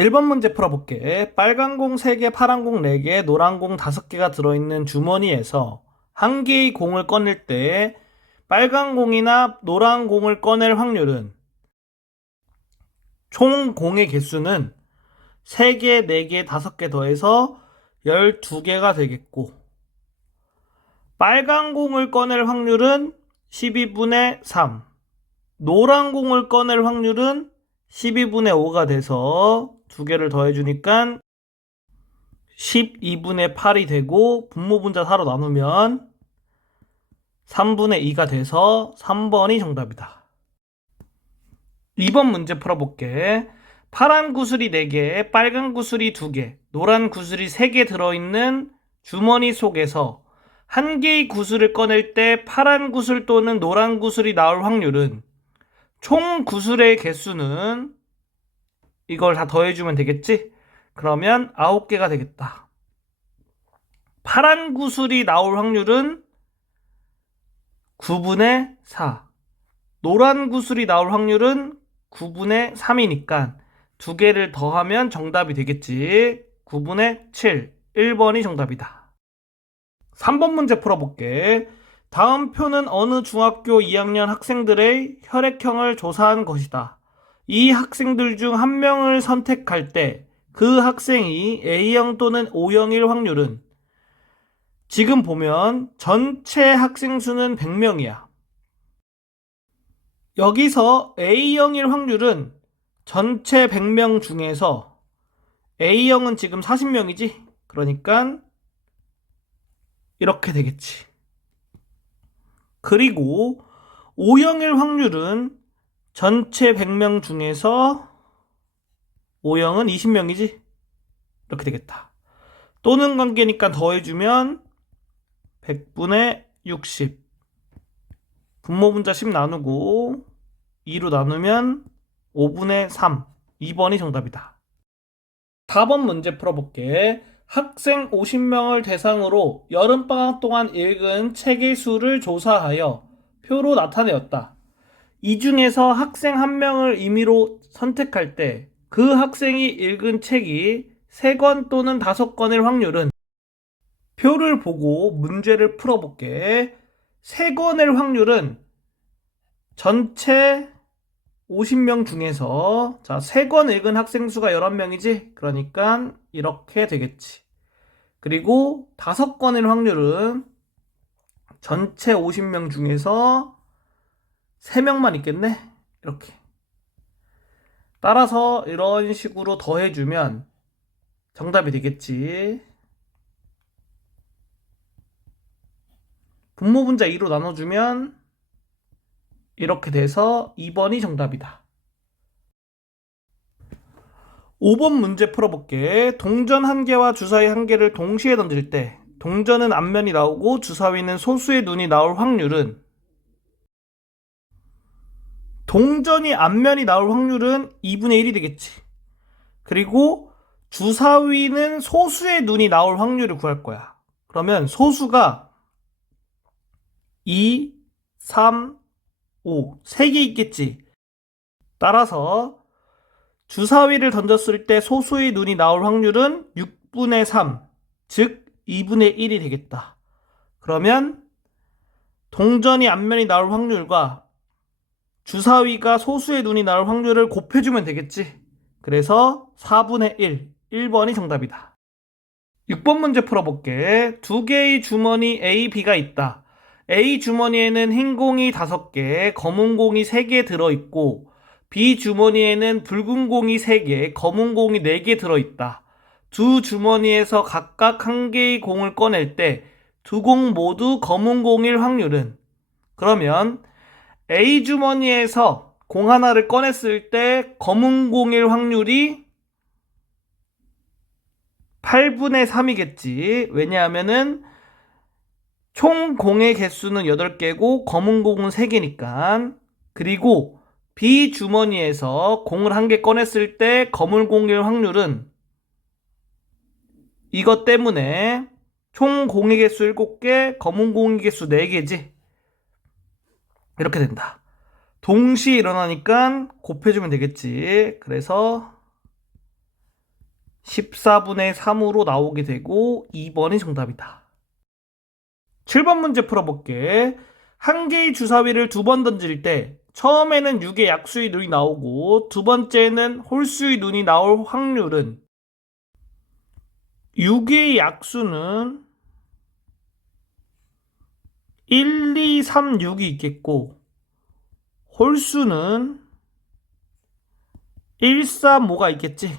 1번 문제 풀어볼게. 빨간 공 3개, 파란 공 4개, 노란 공 5개가 들어있는 주머니에서 한 개의 공을 꺼낼 때 빨간 공이나 노란 공을 꺼낼 확률은 총 공의 개수는 3개, 4개, 5개 더해서 12개가 되겠고, 빨간 공을 꺼낼 확률은 12분의 3, 노란 공을 꺼낼 확률은 12분의 5가 돼서 2개를 더해주니까 12분의 8이 되고, 분모분자 4로 나누면 3분의 2가 돼서 3번이 정답이다. 2번 문제 풀어볼게. 파란 구슬이 4개, 빨간 구슬이 2개, 노란 구슬이 3개 들어있는 주머니 속에서 한 개의 구슬을 꺼낼 때 파란 구슬 또는 노란 구슬이 나올 확률은, 총 구슬의 개수는, 이걸 다 더해주면 되겠지? 그러면 9개가 되겠다. 파란 구슬이 나올 확률은 9분의 4, 노란 구슬이 나올 확률은 9분의 3이니까 2개를 더하면 정답이 되겠지. 9분의 7, 1번이 정답이다. 3번 문제 풀어볼게. 다음 표는 어느 중학교 2학년 학생들의 혈액형을 조사한 것이다. 이 학생들 중 한 명을 선택할 때 그 학생이 A형 또는 O형일 확률은, 지금 보면 전체 학생 수는 100명이야. 여기서 A형일 확률은 전체 100명 중에서 A형은 지금 40명이지? 그러니까 이렇게 되겠지. 그리고 O형일 확률은 전체 100명 중에서 O형은 20명이지? 이렇게 되겠다. 또는 관계니까 더해주면 100분의 60, 분모분자 10 나누고 2로 나누면 5분의 3, 2번이 정답이다. 4번 문제 풀어볼게. 학생 50명을 대상으로 여름방학 동안 읽은 책의 수를 조사하여 표로 나타내었다. 이 중에서 학생 한 명을 임의로 선택할 때 그 학생이 읽은 책이 3권 또는 5권일 확률은, 표를 보고 문제를 풀어볼게. 3권일 확률은 전체 50명 중에서, 자, 3권 읽은 학생 수가 11명이지? 그러니까 이렇게 되겠지. 그리고 5권일 확률은 전체 50명 중에서 3명만 있겠네? 이렇게. 따라서 이런 식으로 더해주면 정답이 되겠지. 분모분자 2로 나눠주면 이렇게 돼서 2번이 정답이다. 5번 문제 풀어볼게. 동전 1개와 주사위 1개를 동시에 던질 때 동전은 앞면이 나오고 주사위는 소수의 눈이 나올 확률은, 동전이 앞면이 나올 확률은 2분의 1이 되겠지. 그리고 주사위는 소수의 눈이 나올 확률을 구할 거야. 그러면 소수가 2, 3, 5, 3개 있겠지. 따라서 주사위를 던졌을 때 소수의 눈이 나올 확률은 6분의 3, 즉 2분의 1이 되겠다. 그러면 동전이 앞면이 나올 확률과 주사위가 소수의 눈이 나올 확률을 곱해주면 되겠지. 그래서 4분의 1, 1번이 정답이다. 6번 문제 풀어볼게. 2개의 주머니 A, B가 있다. A 주머니에는 흰 공이 5개, 검은 공이 3개 들어있고, B 주머니에는 붉은 공이 3개, 검은 공이 4개 들어있다. 두 주머니에서 각각 한 개의 공을 꺼낼 때 두 공 모두 검은 공일 확률은, 그러면 A 주머니에서 공 하나를 꺼냈을 때 검은 공일 확률이 8분의 3이겠지. 왜냐하면은 총 공의 개수는 8개고 검은 공은 3개니까. 그리고 B 주머니에서 공을 1개 꺼냈을 때 검은 공일 확률은, 이것 때문에 총 공의 개수 7개, 검은 공의 개수 4개지. 이렇게 된다. 동시에 일어나니까 곱해주면 되겠지. 그래서 14분의 3으로 나오게 되고 2번이 정답이다. 7번 문제 풀어볼게. 한 개의 주사위를 두 번 던질 때 처음에는 6의 약수의 눈이 나오고 두 번째는 홀수의 눈이 나올 확률은 6의 약수는 1, 2, 3, 6이 있겠고 홀수는 1, 3, 5가 있겠지.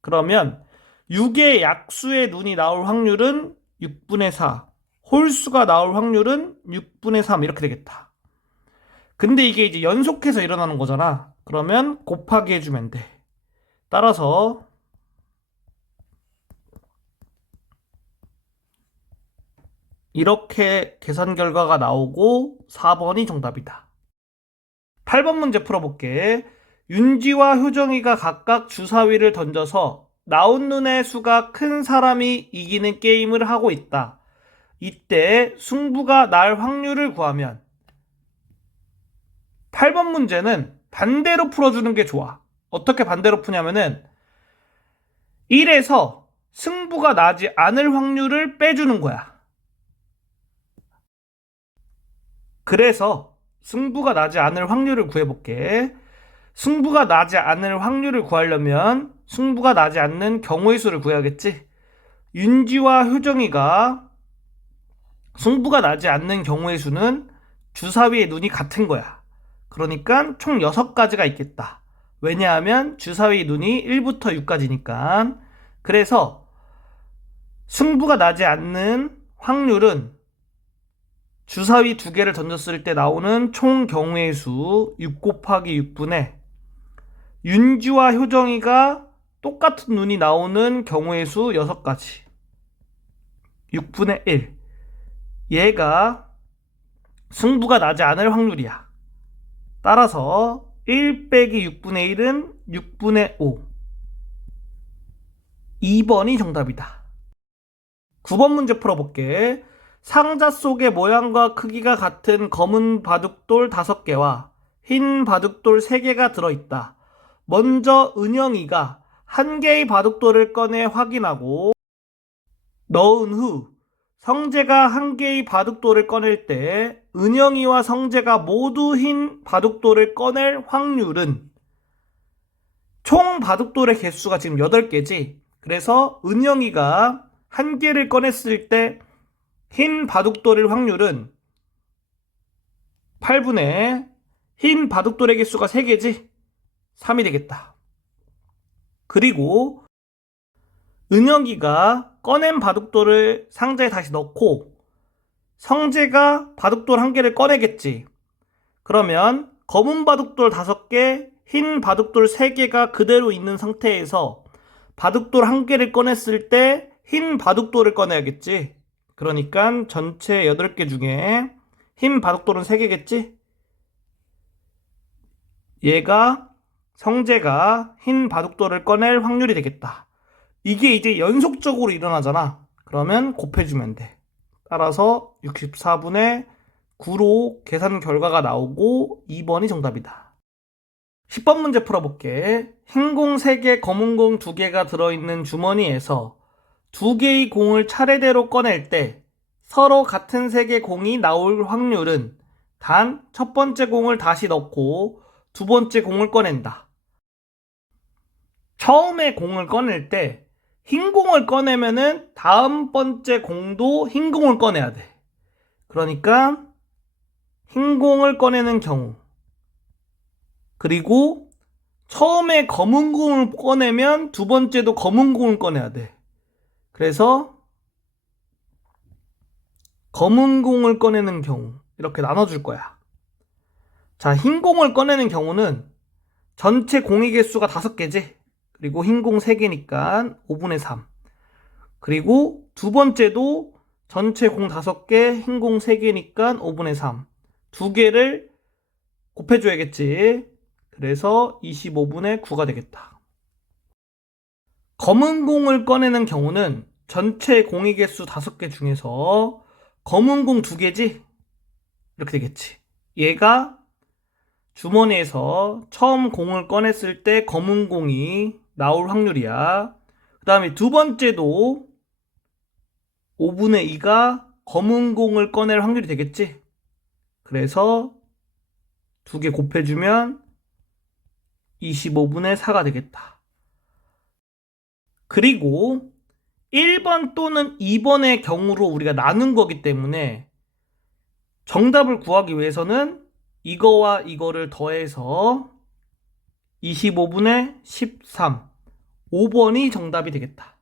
그러면 6의 약수의 눈이 나올 확률은 6분의 4, 홀수가 나올 확률은 6분의 3 이렇게 되겠다. 근데 이게 이제 연속해서 일어나는 거잖아. 그러면 곱하기 해주면 돼. 따라서 이렇게 계산 결과가 나오고 4번이 정답이다. 8번 문제 풀어볼게. 윤지와 효정이가 각각 주사위를 던져서 나온 눈의 수가 큰 사람이 이기는 게임을 하고 있다. 이때 승부가 날 확률을 구하면 8번 문제는 반대로 풀어주는 게 좋아. 어떻게 반대로 푸냐면은 1에서 승부가 나지 않을 확률을 빼주는 거야. 그래서 승부가 나지 않을 확률을 구해볼게. 승부가 나지 않을 확률을 구하려면 승부가 나지 않는 경우의 수를 구해야겠지. 윤지와 효정이가 승부가 나지 않는 경우의 수는 주사위의 눈이 같은 거야. 그러니까 총 6가지가 있겠다. 왜냐하면 주사위 눈이 1부터 6까지니까. 그래서 승부가 나지 않는 확률은 주사위 2개를 던졌을 때 나오는 총 경우의 수 6 곱하기 6분의 윤지와 효정이가 똑같은 눈이 나오는 경우의 수 6가지 6분의 1. 얘가 승부가 나지 않을 확률이야. 따라서 1 빼기 6분의 1은 6분의 5. 2번이 정답이다. 9번 문제 풀어볼게. 상자 속의 모양과 크기가 같은 검은 바둑돌 5개와 흰 바둑돌 3개가 들어있다. 먼저 은영이가 한 개의 바둑돌을 꺼내 확인하고 넣은 후 성재가 한 개의 바둑돌을 꺼낼 때 은영이와 성재가 모두 흰 바둑돌을 꺼낼 확률은 총 바둑돌의 개수가 지금 8개지. 그래서 은영이가 한 개를 꺼냈을 때 흰 바둑돌일 확률은 8분의 흰 바둑돌의 개수가 3개지. 3이 되겠다. 그리고 은혁이가 꺼낸 바둑돌을 상자에 다시 넣고 성재가 바둑돌 1개를 꺼내겠지. 그러면 검은 바둑돌 5개, 흰 바둑돌 3개가 그대로 있는 상태에서 바둑돌 1개를 꺼냈을 때 흰 바둑돌을 꺼내야겠지. 그러니까 전체 8개 중에 흰 바둑돌은 3개겠지. 얘가 성재가 흰 바둑돌을 꺼낼 확률이 되겠다. 이게 이제 연속적으로 일어나잖아. 그러면 곱해주면 돼. 따라서 64분의 9로 계산 결과가 나오고 2번이 정답이다. 10번 문제 풀어볼게. 흰 공 3개, 검은 공 2개가 들어있는 주머니에서 2개의 공을 차례대로 꺼낼 때 서로 같은 색의 공이 나올 확률은 단 첫 번째 공을 다시 넣고 두 번째 공을 꺼낸다. 처음에 공을 꺼낼 때 흰 공을 꺼내면은 다음 번째 공도 흰 공을 꺼내야 돼. 그러니까 흰 공을 꺼내는 경우, 그리고 처음에 검은 공을 꺼내면 두 번째도 검은 공을 꺼내야 돼. 그래서 검은 공을 꺼내는 경우 이렇게 나눠줄 거야. 자, 흰 공을 꺼내는 경우는 전체 공의 개수가 5개지. 그리고 흰 공 3개니까 5분의 3. 그리고 두 번째도 전체 공 5개, 흰 공 3개니까 5분의 3. 2개를 곱해줘야겠지. 그래서 25분의 9가 되겠다. 검은 공을 꺼내는 경우는 전체 공의 개수 5개 중에서 검은 공 2개지? 이렇게 되겠지. 얘가 주머니에서 처음 공을 꺼냈을 때 검은 공이 나올 확률이야. 그 다음에 두 번째도 5분의 2가 검은 공을 꺼낼 확률이 되겠지? 그래서 두 개 곱해주면 25분의 4가 되겠다. 그리고 1번 또는 2번의 경우로 우리가 나눈 거기 때문에 정답을 구하기 위해서는 이거와 이거를 더해서 25분의 13, 5번이 정답이 되겠다.